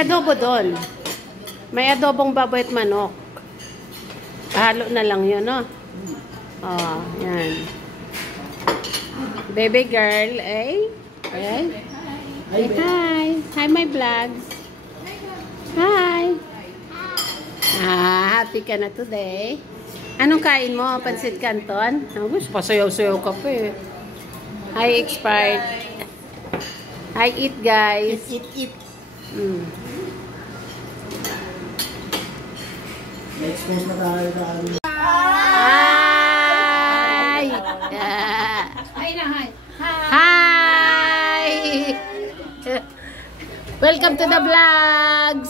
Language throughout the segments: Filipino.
adobo doon. May adobong baboy at manok. Halo na lang yun, no? Oh, yan. Baby girl, eh? Eh? Hi. Hi. Hi, my vlogs. Hi. Happy ka na today. Anong kain mo? Pansit Canton? Pasayaw-sayaw ka pa eh. Hi, expired. Hi, eat guys. Eat. Next time na tayo na ano. Hi! Hi! Welcome to the vlogs!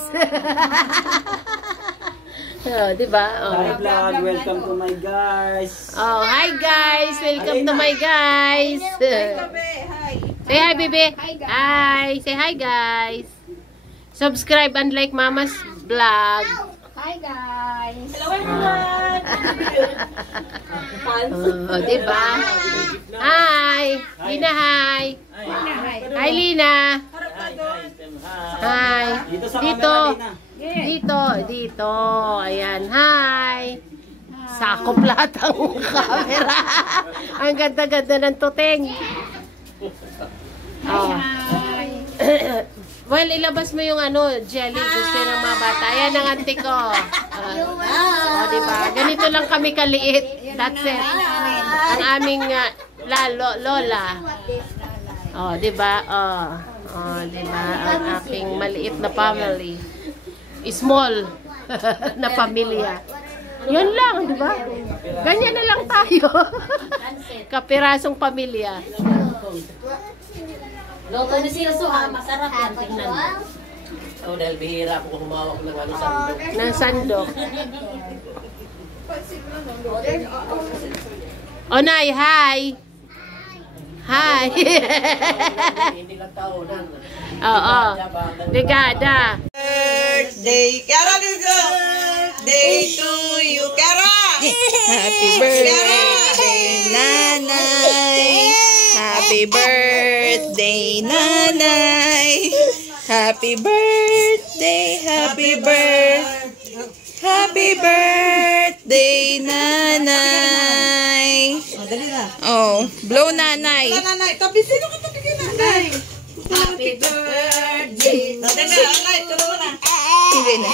Oh, diba? Oh. Hi vlog, welcome to my guys. Oh, hi guys! Welcome to my guys! Say hi, baby! Hi! Say hi, guys! Subscribe and like Mama's vlog. Hi guys! Hello everyone! Oh, diba? Hi! Lina, hi! Hi, Lina! Hi! Dito. Ayan, hi! Sakop lahat ang camera. Ang ganda-ganda ng tuting. Oh. Well, ilabas mo yung jelly. Gusto ng mga bata. Ayan ang auntie ko. Diba? Ganito lang kami kaliit. That's it. Ang aming lola. Oh, diba? Diba? Ang aking maliit na family. Small na pamilya. Yan lang, diba? Ganyan na lang tayo. Kapirasong pamilya. Loto ni Silso ha, masarap yan, tingnan. Oh, dahil bihira ako humawak ng sandok. Ng sandok. Onay, hi! Hi! Hindi lang taonan. Oo. Ligada. Birthday, Kara, birthday to you, Kara! Happy birthday, Nanay! Happy birthday, Nanay! Happy birthday, happy birthday, Nanay! Oh, blow, Nanay! Nanay, tabi, sino ka tabi kay Nanay? Happy birthday! Nanay, tulungan na! Hindi na.